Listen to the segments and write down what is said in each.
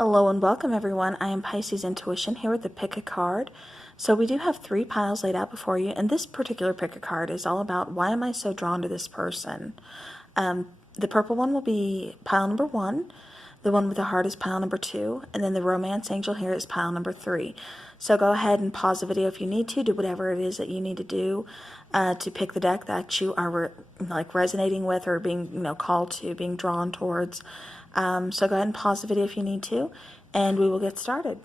Hello and welcome everyone. I am Pisces Intuition here with the pick a card. So we do have 3 piles laid out before you, and this particular pick a card is all about why am I so drawn to this person. The purple one will be pile number 1, the one with the heart is pile number 2, and then the romance angel here is pile number 3. So go ahead and pause the video if you need to, do whatever it is that you need to do to pick the deck that you are resonating with or being called to, being drawn towards. So go ahead and pause the video if you need to, and we will get started.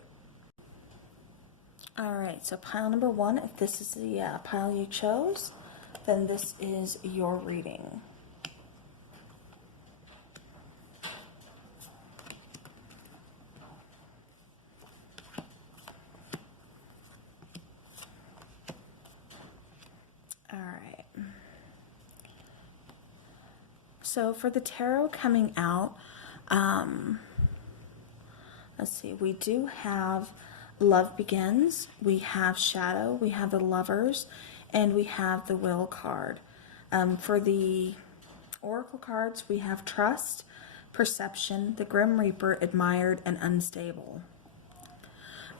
Alright, so pile number 1, if this is the pile you chose, then this is your reading. Alright. So for the tarot coming out, let's see, we do have love begins, we have shadow, we have the lovers, and we have the will card. For the oracle cards, we have trust, perception, the grim reaper, admired, and unstable.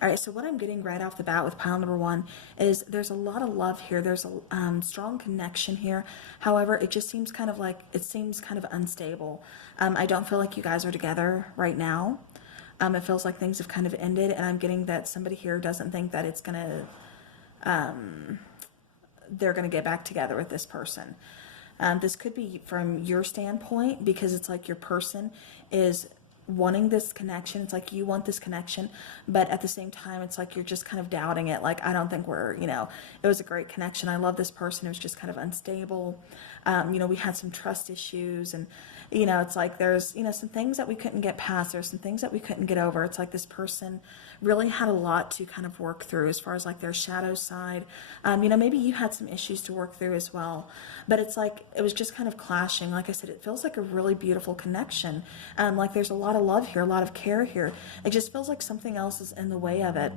Alright, so what I'm getting right off the bat with pile number 1 is there's a lot of love here. There's a strong connection here. However, it just seems kind of unstable. I don't feel like you guys are together right now. It feels like things have kind of ended, and I'm getting that somebody here doesn't think that it's gonna, they're gonna get back together with this person. This could be from your standpoint, because it's like your person is wanting this connection. It's like you want this connection, but at the same time it's like you're just kind of doubting it. Like, I don't think we're, it was a great connection, I love this person, it was just kind of unstable. We had some trust issues, and it's like there's some things that we couldn't get past, there's some things that we couldn't get over. It's like this person really had a lot to kind of work through as far as like their shadow side. Maybe you had some issues to work through as well, but it's like it was just kind of clashing. Like I said, it feels like a really beautiful connection. Like there's a lot of love here, a lot of care here. It just feels like something else is in the way of it.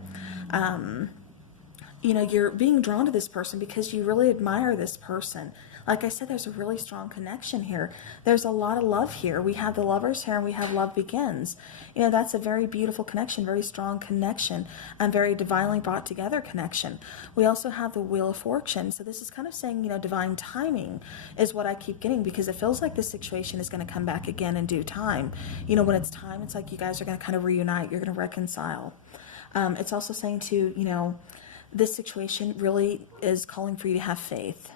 You're being drawn to this person because you really admire this person. Like I said, there's a really strong connection here. There's a lot of love here. We have the lovers here, and we have love begins. That's a very beautiful connection, very strong connection, and very divinely brought together connection. We also have the wheel of fortune. So this is kind of saying, divine timing is what I keep getting, because it feels like this situation is going to come back again in due time. When it's time, it's like you guys are going to kind of reunite. You're going to reconcile. It's also saying to, this situation really is calling for you to have faith.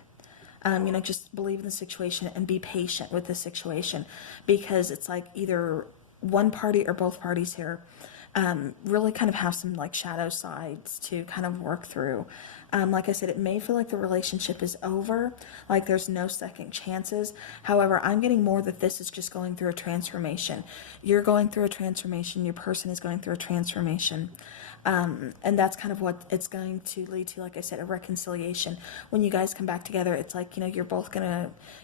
Just believe in the situation and be patient with the situation, because it's like either one party or both parties here really kind of have some like shadow sides to kind of work through. Like I said, it may feel like the relationship is over, like there's no second chances. However, I'm getting more that this is just going through a transformation. You're going through a transformation. Your person is going through a transformation. And that's kind of what it's going to lead to. Like I said, a reconciliation. When you guys come back together, it's like, you're both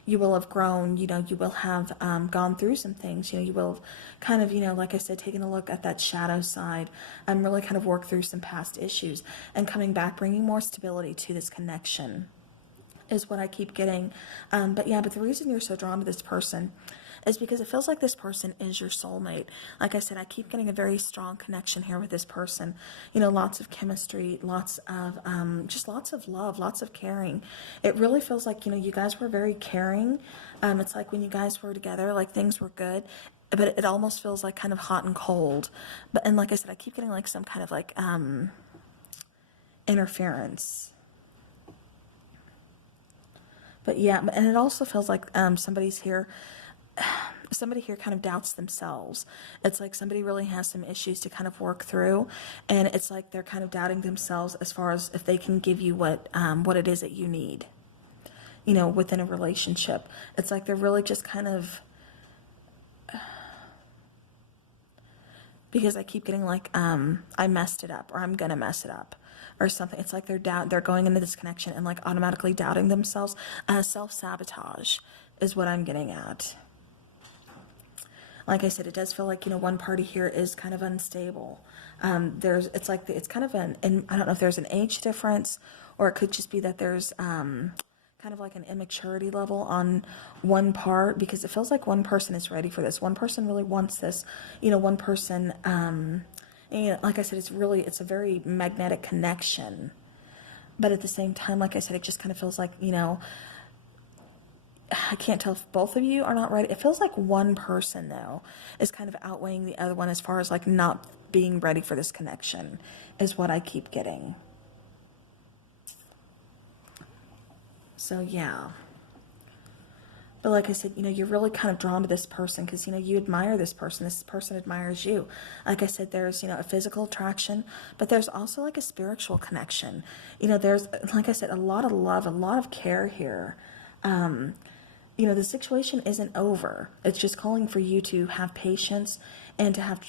you will have grown, you will have gone through some things, you will have kind of, like I said, taking a look at that shadow side, really kind of work through some past issues, and coming back, bringing more stability to this connection is what I keep getting. But the reason you're so drawn to this person is because it feels like this person is your soulmate. Like I said, I keep getting a very strong connection here with this person. Lots of chemistry, lots of just lots of love, lots of caring. It really feels like, you guys were very caring. It's like when you guys were together, like things were good, but it almost feels like kind of hot and cold. And like I said, I keep getting like some kind of like interference. But and it also feels like somebody here kind of doubts themselves. It's like somebody really has some issues to kind of work through, and it's like they're kind of doubting themselves as far as if they can give you what it is that you need, within a relationship. It's like they're really just kind of, because I keep getting like, I messed it up, or I'm gonna mess it up, or something. It's like they're going into this connection and like automatically doubting themselves. Self-sabotage is what I'm getting at. Like I said, it does feel like, one party here is kind of unstable. It's kind of I don't know if there's an age difference, or it could just be that there's kind kind of like an immaturity level on one part, because it feels like one person is ready for this. One person really wants this. One person, like I said, it's a very magnetic connection. But at the same time, like I said, it just kind of feels like, I can't tell if both of you are not ready. It feels like one person, though, is kind of outweighing the other one as far as like not being ready for this connection, is what I keep getting. So, yeah. But like I said, you're really kind of drawn to this person because, you admire this person. This person admires you. Like I said, there's, a physical attraction, but there's also like a spiritual connection. There's, like I said, a lot of love, a lot of care here. The situation isn't over. It's just calling for you to have patience and to have,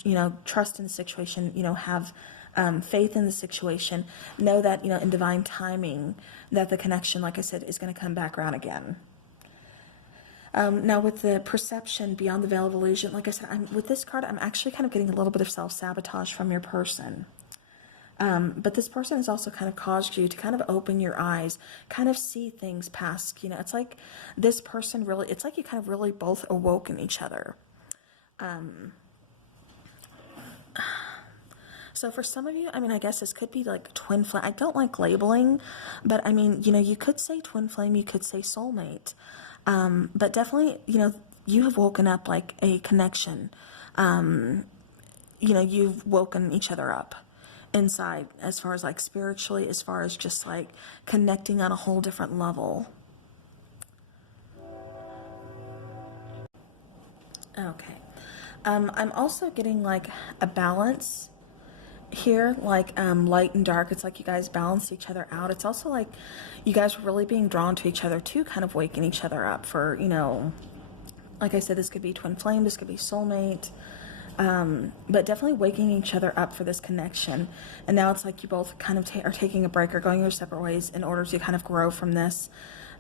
trust in the situation, have faith in the situation. Know that, in divine timing, that the connection, like I said, is going to come back around again. Now with the perception beyond the veil of illusion, like I said, with this card, I'm actually kind of getting a little bit of self-sabotage from your person. But this person has also kind of caused you to kind of open your eyes, kind of see things past, it's like this person really, it's like you kind of really both awoke in each other. So for some of you, I guess this could be like twin flame. I don't like labeling, but you could say twin flame, you could say soulmate. But definitely, you have woken up like a connection. You've woken each other up inside, as far as like spiritually, as far as just like connecting on a whole different level. Okay. I'm also getting like a balance here, like light and dark. It's like you guys balance each other out. It's also like you guys are really being drawn to each other too, kind of waking each other up for, like I said, this could be twin flame, this could be soulmate. But definitely waking each other up for this connection. And now it's like you both kind of are taking a break or going your separate ways in order to kind of grow from this,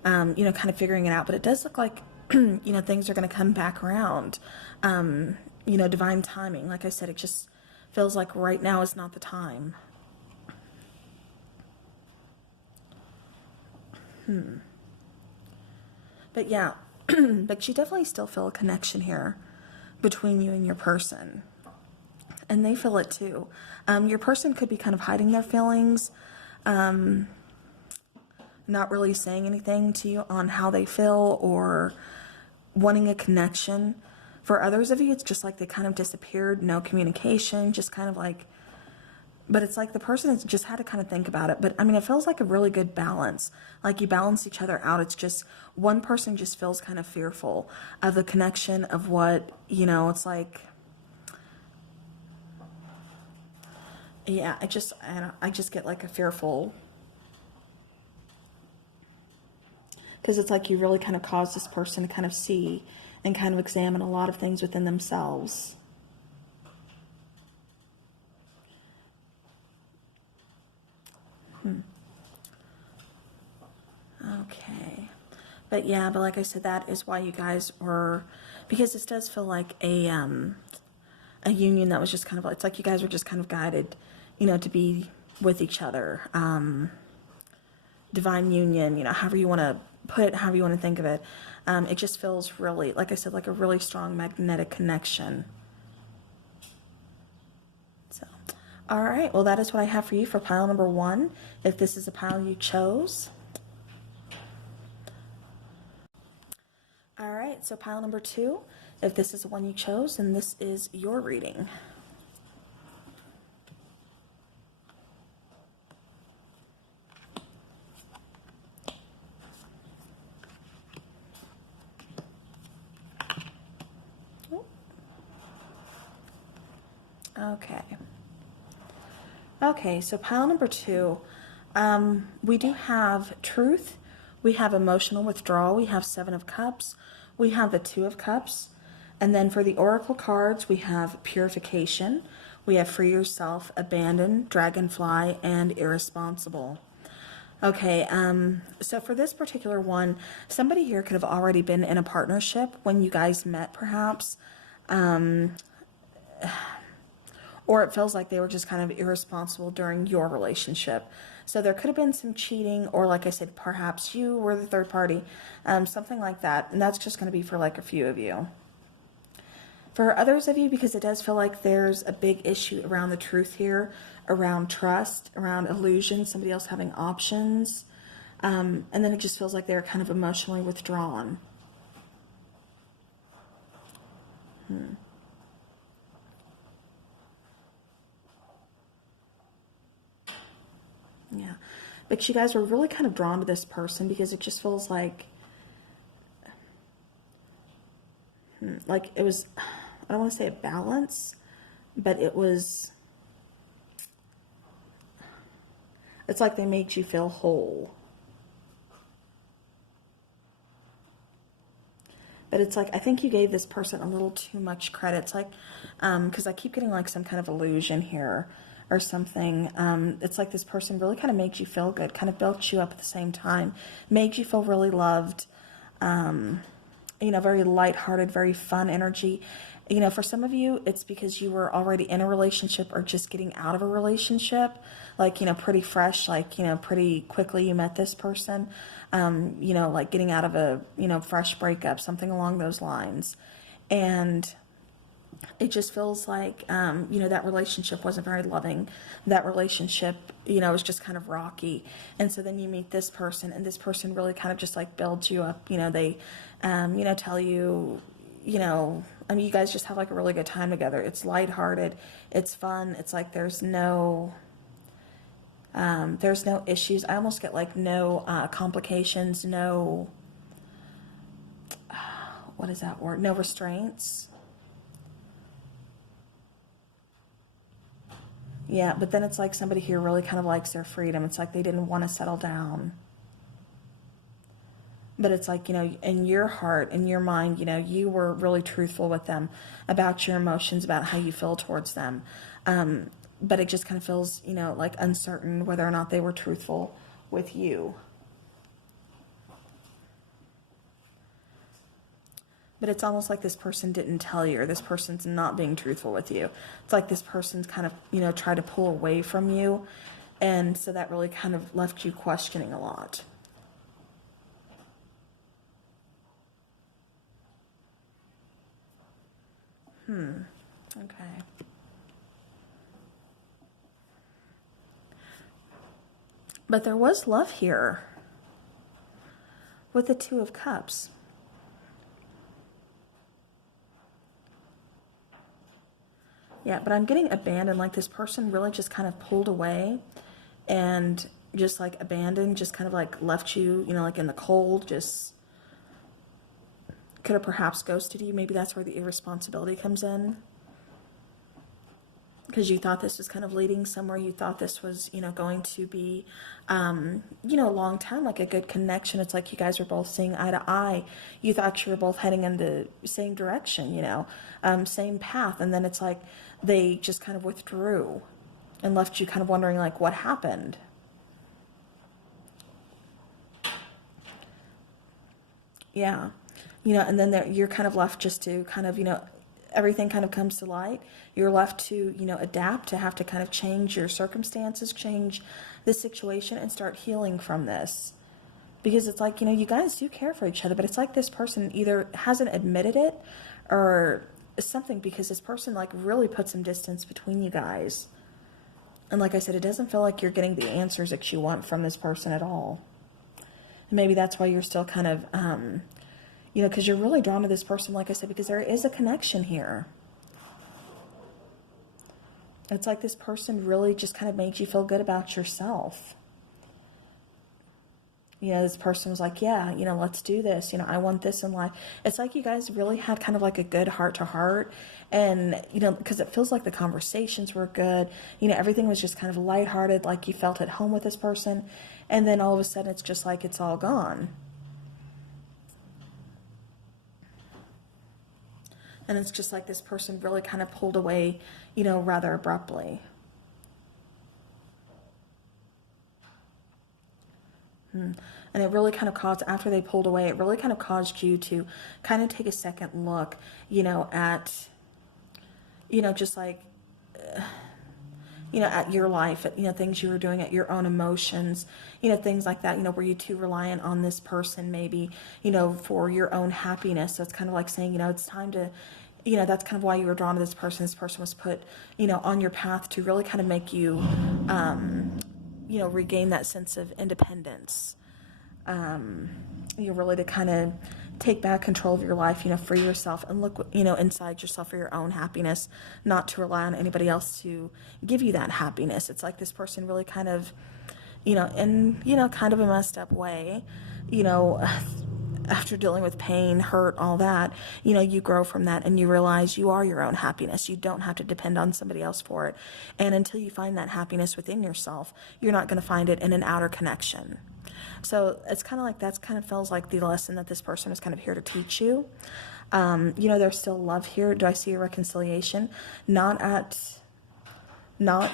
kind of figuring it out. But it does look like, things are going to come back around, divine timing. Like I said, it just feels like right now is not the time. But yeah, but you definitely still feel a connection here between you and your person, and they feel it too. Your person could be kind of hiding their feelings, not really saying anything to you on how they feel or wanting a connection. For others of you, it's just like they kind of disappeared, no communication, just kind of like, but it's like the person has just had to kind of think about it. But it feels like a really good balance. Like you balance each other out. It's just one person just feels kind of fearful of the connection of what, it's like, yeah, I just get like a fearful, because it's like you really kind of cause this person to kind of see and kind of examine a lot of things within themselves. Okay. But yeah, but like I said, that is why you guys were, because this does feel like a union that was just kind of, it's like you guys were just kind of guided, to be with each other. Divine union, however you want to put it, however you want to think of it. It just feels really, like I said, like a really strong magnetic connection. So, all right. Well, that is what I have for you for pile number 1. If this is a pile you chose. All right. So pile number 2, if this is the one you chose, then this is your reading. Okay. Okay, so pile number 2, we do have truth, we have emotional withdrawal, we have 7 of Cups, we have the 2 of Cups, and then for the Oracle cards, we have purification, we have free yourself, abandon, dragonfly, and irresponsible. Okay, so for this particular one, somebody here could have already been in a partnership when you guys met, perhaps. or it feels like they were just kind of irresponsible during your relationship. So there could have been some cheating, or like I said, perhaps you were the third party, something like that. And that's just going to be for like a few of you. For others of you, because it does feel like there's a big issue around the truth here, around trust, around illusion, somebody else having options. And then it just feels like they're kind of emotionally withdrawn. Yeah. But you guys were really kind of drawn to this person because it just feels like it was, I don't want to say a balance, but it's like they made you feel whole. But it's like, I think you gave this person a little too much credit. It's like, because I keep getting like some kind of illusion here or something. It's like this person really kind of made you feel good, kind of built you up at the same time, made you feel really loved, very lighthearted, very fun energy. For some of you, it's because you were already in a relationship or just getting out of a relationship, like, pretty fresh, like, pretty quickly you met this person, like getting out of a, fresh breakup, something along those lines. And it just feels like, that relationship wasn't very loving. That relationship, was just kind of rocky. And so then you meet this person, and this person really kind of just like builds you up. They, tell you, you guys just have like a really good time together. It's lighthearted. It's fun. It's like there's no issues. I almost get like no complications, no, what is that word? No restraints. Yeah, but then it's like somebody here really kind of likes their freedom. It's like they didn't want to settle down. But it's like, in your heart, in your mind, you were really truthful with them about your emotions, about how you feel towards them. But it just kind of feels, like uncertain whether or not they were truthful with you. But it's almost like this person didn't tell you, or this person's not being truthful with you. It's like this person's kind of, tried to pull away from you. And so that really kind of left you questioning a lot. Okay. But there was love here with the Two of Cups. Yeah, but I'm getting abandoned, like this person really just kind of pulled away and just like abandoned, just kind of like left you, like in the cold, just could have perhaps ghosted you. Maybe that's where the irresponsibility comes in. Because you thought this was kind of leading somewhere. You thought this was, going to be, a long time, like a good connection. It's like you guys were both seeing eye to eye. You thought you were both heading in the same direction, same path. And then it's like they just kind of withdrew and left you kind of wondering, like, what happened? Yeah. And then you're kind of left just to kind of, everything kind of comes to light. You're left to, adapt, to have to kind of change your circumstances, change the situation, and start healing from this. Because it's like, you guys do care for each other, but it's like this person either hasn't admitted it or something, because this person like really put some distance between you guys. And like I said, it doesn't feel like you're getting the answers that you want from this person at all. And maybe that's why you're still kind of, because you're really drawn to this person, like I said, because there is a connection here. It's like this person really just kind of made you feel good about yourself. This person was like, yeah, let's do this. I want this in life. It's like you guys really had kind of like a good heart to heart. And, because it feels like the conversations were good. Everything was just kind of lighthearted, like you felt at home with this person. And then all of a sudden it's just like it's all gone. And it's just like this person really kind of pulled away, rather abruptly. And it really kind of caused, after they pulled away, it really kind of caused you to kind of take a second look, at, just like, at your life, at, things you were doing, at your own emotions, things like that, were you too reliant on this person maybe, for your own happiness? So it's kind of like saying, it's time to, that's kind of why you were drawn to this person. This person was put, on your path to really kind of make you, regain that sense of independence. Really to kind of take back control of your life, free yourself and look, inside yourself for your own happiness, not to rely on anybody else to give you that happiness. It's like this person really kind of, in, kind of a messed up way, after dealing with pain, hurt, all that, you grow from that and you realize you are your own happiness. You don't have to depend on somebody else for it. And until you find that happiness within yourself, you're not going to find it in an outer connection. So it's kind of like, that's kind of feels like the lesson that this person is kind of here to teach you. There's still love here. Do I see a reconciliation? Not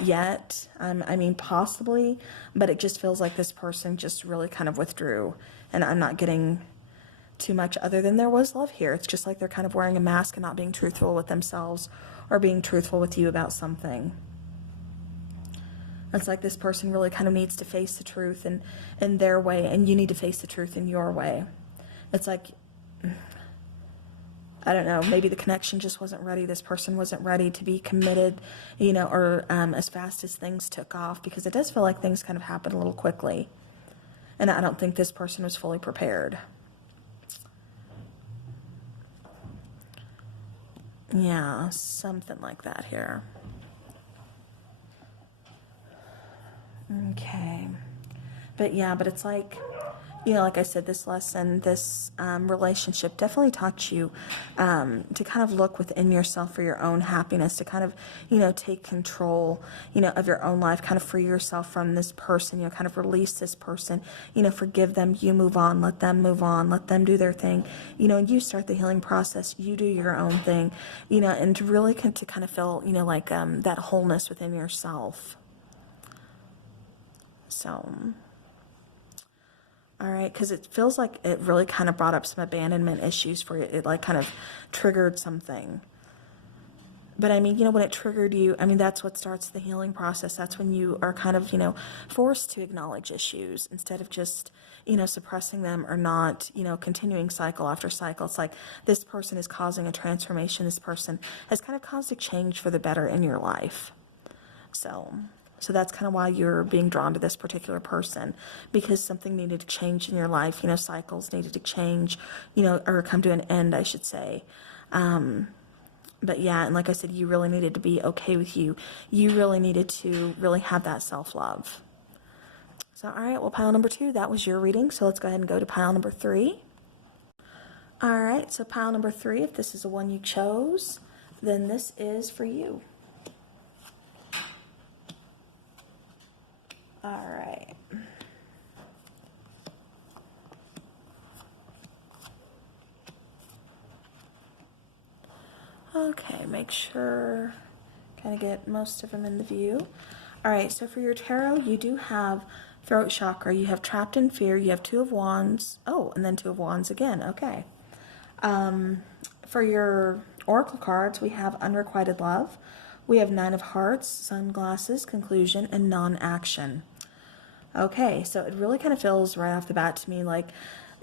yet. I mean, possibly, but it just feels like this person just really kind of withdrew, and I'm not getting too much other than there was love here. It's just like they're kind of wearing a mask and not being truthful with themselves or being truthful with you about something. It's like this person really kind of needs to face the truth in their way, and you need to face the truth in your way. It's like, I don't know, maybe the connection just wasn't ready. This person wasn't ready to be committed, or as fast as things took off, because it does feel like things kind of happened a little quickly. And I don't think this person was fully prepared. Yeah, something like that here. Okay. But it's like, like I said, this lesson, this relationship definitely taught you to kind of look within yourself for your own happiness, to kind of, take control, of your own life, kind of free yourself from this person, kind of release this person, forgive them, you move on, let them move on, let them do their thing, and you start the healing process, you do your own thing, and to really to kind of feel, like that wholeness within yourself. So, all right, because it feels like it really kind of brought up some abandonment issues for you. It like kind of triggered something. But I mean, when it triggered you, I mean, that's what starts the healing process. That's when you are kind of, forced to acknowledge issues instead of just, suppressing them or not, continuing cycle after cycle. It's like this person is causing a transformation. This person has kind of caused a change for the better in your life. So that's kind of why you're being drawn to this particular person, because something needed to change in your life. Cycles needed to change, or come to an end, I should say. But yeah, and like I said, you really needed to be okay with you. You really needed to really have that self-love. So, all right, well, pile number 2, that was your reading. So let's go ahead and go to pile number 3. All right, so pile number 3, if this is the one you chose, then this is for you. All right. Okay, make sure, kind of get most of them in the view. All right, so for your tarot, you do have throat chakra, you have trapped in fear, you have 2 of wands, and then 2 of wands again, okay. For your oracle cards, we have unrequited love, we have 9 of hearts, sunglasses, conclusion, and non-action. Okay, so it really kind of feels right off the bat to me like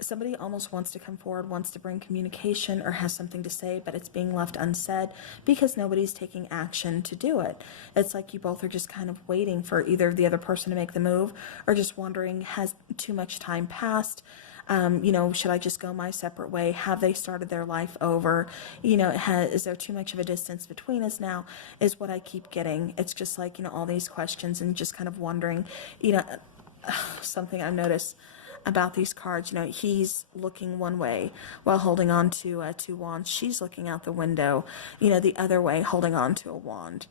somebody almost wants to come forward, wants to bring communication or has something to say, but it's being left unsaid because nobody's taking action to do it. It's like you both are just kind of waiting for either the other person to make the move or just wondering, has too much time passed? Should I just go my separate way? Have they started their life over? Is there too much of a distance between us now? Is what I keep getting. It's just like, all these questions and just kind of wondering, something I've noticed about these cards, he's looking one way while holding on to 2 wands. She's looking out the window, the other way, holding on to a wand.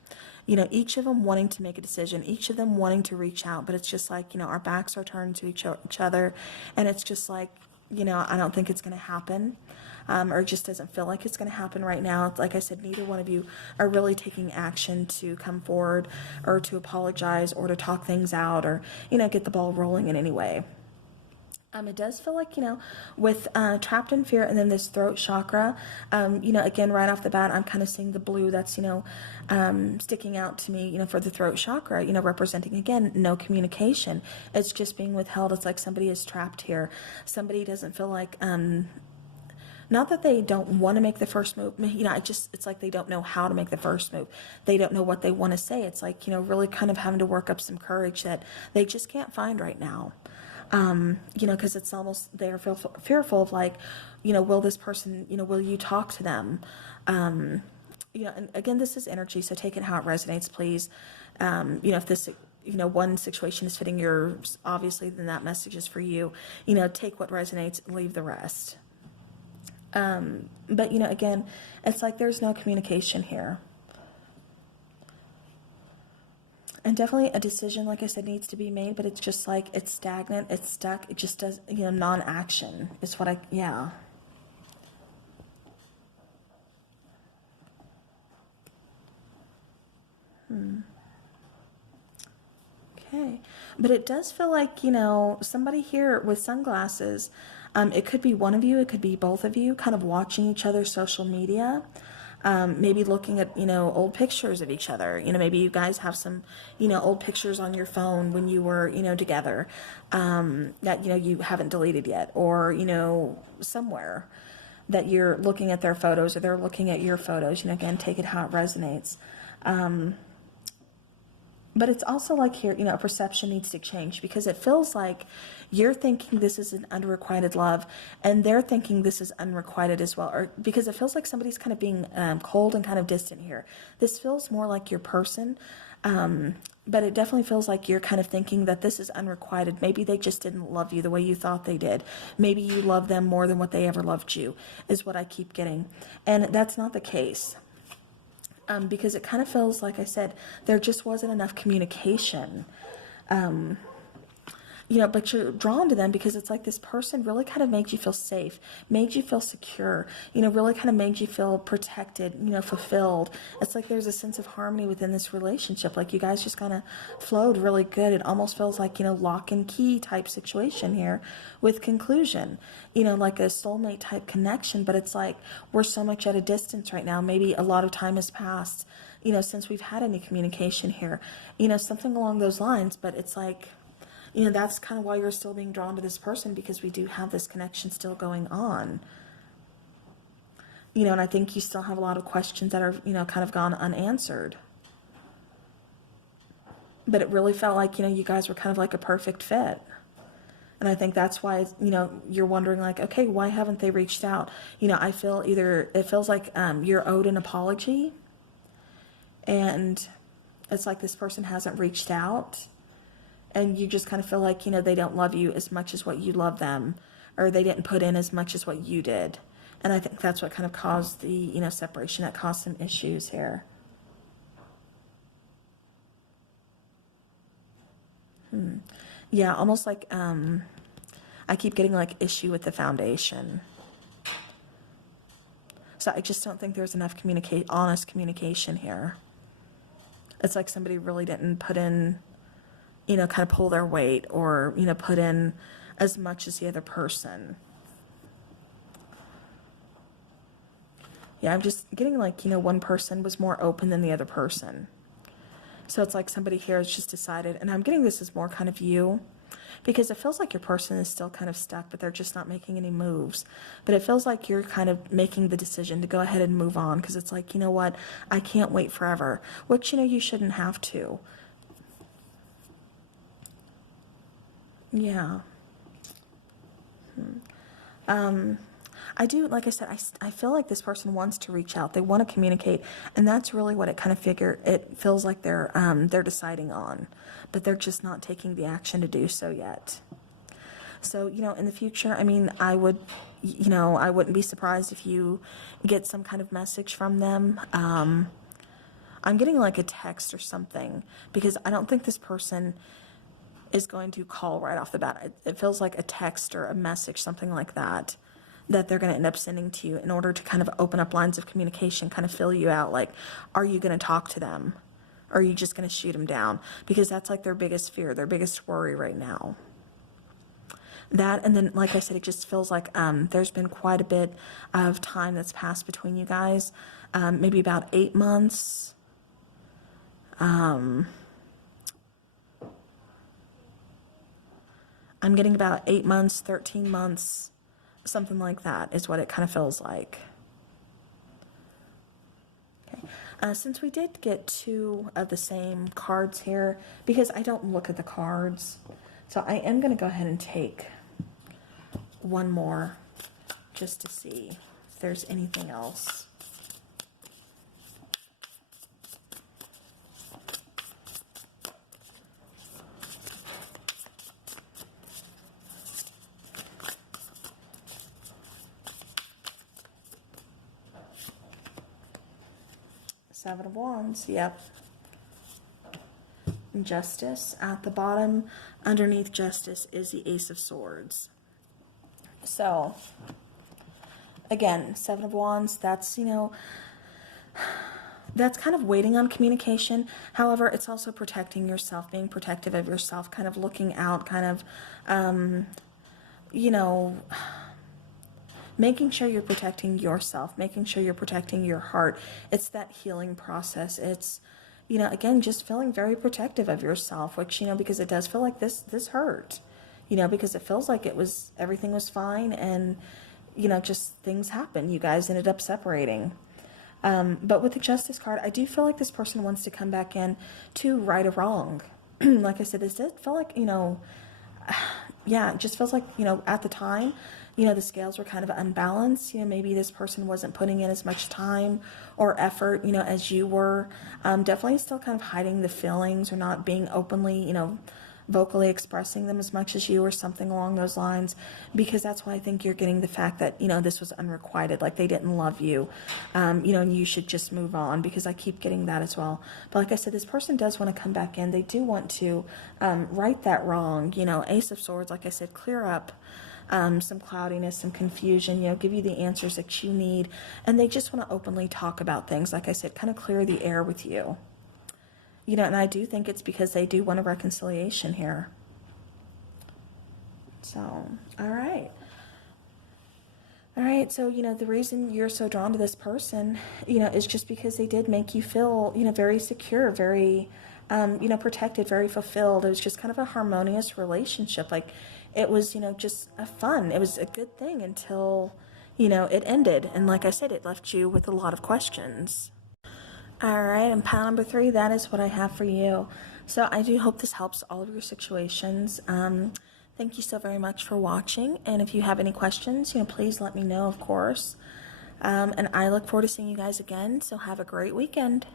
Each of them wanting to make a decision, each of them wanting to reach out, but it's just like, our backs are turned to each other, and it's just like, I don't think it's going to happen. Or it just doesn't feel like it's going to happen right now. Like I said, neither one of you are really taking action to come forward or to apologize or to talk things out or, get the ball rolling in any way. It does feel like, with trapped in fear and then this throat chakra, again, right off the bat, I'm kind of seeing the blue that's, sticking out to me, for the throat chakra, representing, again, no communication. It's just being withheld. It's like somebody is trapped here. Somebody doesn't feel like, not that they don't want to make the first move, it's like they don't know how to make the first move. They don't know what they want to say. It's like, really kind of having to work up some courage that they just can't find right now. Because it's almost, they're fearful of like, will this person, will you talk to them? And again, this is energy, so take it how it resonates, please. If this, one situation is fitting yours, obviously, then that message is for you. Take what resonates, leave the rest. But, again, it's like there's no communication here. And definitely a decision, like I said, needs to be made, but it's just like, it's stagnant, it's stuck, it just does, non-action is what yeah. Okay. But it does feel like, somebody here with sunglasses, it could be one of you, it could be both of you, kind of watching each other's social media. Maybe looking at, old pictures of each other. Maybe you guys have some, old pictures on your phone when you were, together, that, you haven't deleted yet, or, somewhere that you're looking at their photos or they're looking at your photos. Again, take it how it resonates. But it's also like here, a perception needs to change, because it feels like you're thinking this is an unrequited love and they're thinking this is unrequited as well. Or because it feels like somebody's kind of being cold and kind of distant here. This feels more like your person, but it definitely feels like you're kind of thinking that this is unrequited. Maybe they just didn't love you the way you thought they did. Maybe you love them more than what they ever loved you, is what I keep getting. And that's not the case. Because it kind of feels, like I said, there just wasn't enough communication. But you're drawn to them because it's like this person really kind of made you feel safe, made you feel secure, really kind of made you feel protected, fulfilled. It's like there's a sense of harmony within this relationship. Like you guys just kind of flowed really good. It almost feels like, lock and key type situation here with conclusion, like a soulmate type connection. But it's like we're so much at a distance right now. Maybe a lot of time has passed, since we've had any communication here, something along those lines. But it's like, that's kind of why you're still being drawn to this person, because we do have this connection still going on. And I think you still have a lot of questions that are, kind of gone unanswered. But it really felt like, you guys were kind of like a perfect fit. And I think that's why, you're wondering like, okay, why haven't they reached out? I feel it feels like you're owed an apology. And it's like this person hasn't reached out. And you just kind of feel like, they don't love you as much as what you love them, or they didn't put in as much as what you did. And I think that's what kind of caused the, separation, that caused some issues here. Yeah, almost like, I keep getting like issue with the foundation. So I just don't think there's enough honest communication here. It's like somebody really didn't put in, kind of pull their weight, or, put in as much as the other person. Yeah, I'm just getting like, one person was more open than the other person. So it's like somebody here has just decided, and I'm getting this as more kind of you, because it feels like your person is still kind of stuck, but they're just not making any moves. But it feels like you're kind of making the decision to go ahead and move on, because it's like, what, I can't wait forever, which, you shouldn't have to. Yeah. I do, like I said, I feel like this person wants to reach out. They want to communicate, and that's really what it feels like they're deciding on, but they're just not taking the action to do so yet. So, in the future, I mean, I wouldn't be surprised if you get some kind of message from them. I'm getting like a text or something, because I don't think this person is going to call right off the bat. It feels like a text or a message, something like that they're going to end up sending to you in order to kind of open up lines of communication, kind of fill you out. Like, are you going to talk to them? Or are you just going to shoot them down? Because that's like their biggest fear, their biggest worry right now. That, and then, like I said, it just feels like there's been quite a bit of time that's passed between you guys, maybe about 8 months. I'm getting about 8 months, 13 months, something like that is what it kind of feels like. Okay. Since we did get 2 of the same cards here, because I don't look at the cards, so I am going to go ahead and take one more just to see if there's anything else. Seven of Wands, yep. Justice at the bottom. Underneath Justice is the Ace of Swords. So, again, Seven of Wands, that's, you know, that's kind of waiting on communication. However, it's also protecting yourself, being protective of yourself, kind of looking out, kind of, you know, making sure you're protecting yourself, making sure you're protecting your heart. It's that healing process. It's, you know, again, just feeling very protective of yourself, which, you know, because it does feel like this hurt, you know, because it feels like everything was fine and, you know, just things happened. You guys ended up separating. But with the Justice card, I do feel like this person wants to come back in to right a wrong. Like I said, this did feel like, you know, yeah, it just feels like, you know, at the time, you know, the scales were kind of unbalanced. You know, maybe this person wasn't putting in as much time or effort, you know, as you were. Definitely still kind of hiding the feelings or not being openly, you know, vocally expressing them as much as you or something along those lines, because that's why I think you're getting the fact that, you know, this was unrequited, like they didn't love you, you know, and you should just move on, because I keep getting that as well. But like I said, this person does want to come back in. They do want to right that wrong, you know. Ace of Swords, like I said, clear up some cloudiness, some confusion, you know, give you the answers that you need, and they just want to openly talk about things, like I said, kind of clear the air with you. You know, and I do think it's because they do want a reconciliation here. So, all right. All right, so, you know, the reason you're so drawn to this person, you know, is just because they did make you feel, you know, very secure, very, you know, protected, very fulfilled. It was just kind of a harmonious relationship. Like, it was, you know, just a fun. It was a good thing until, you know, it ended. And like I said, it left you with a lot of questions. All right, and pile number 3, that is what I have for you. So I do hope this helps all of your situations. Thank you so very much for watching. And if you have any questions, you know, please let me know, of course. And I look forward to seeing you guys again. So have a great weekend.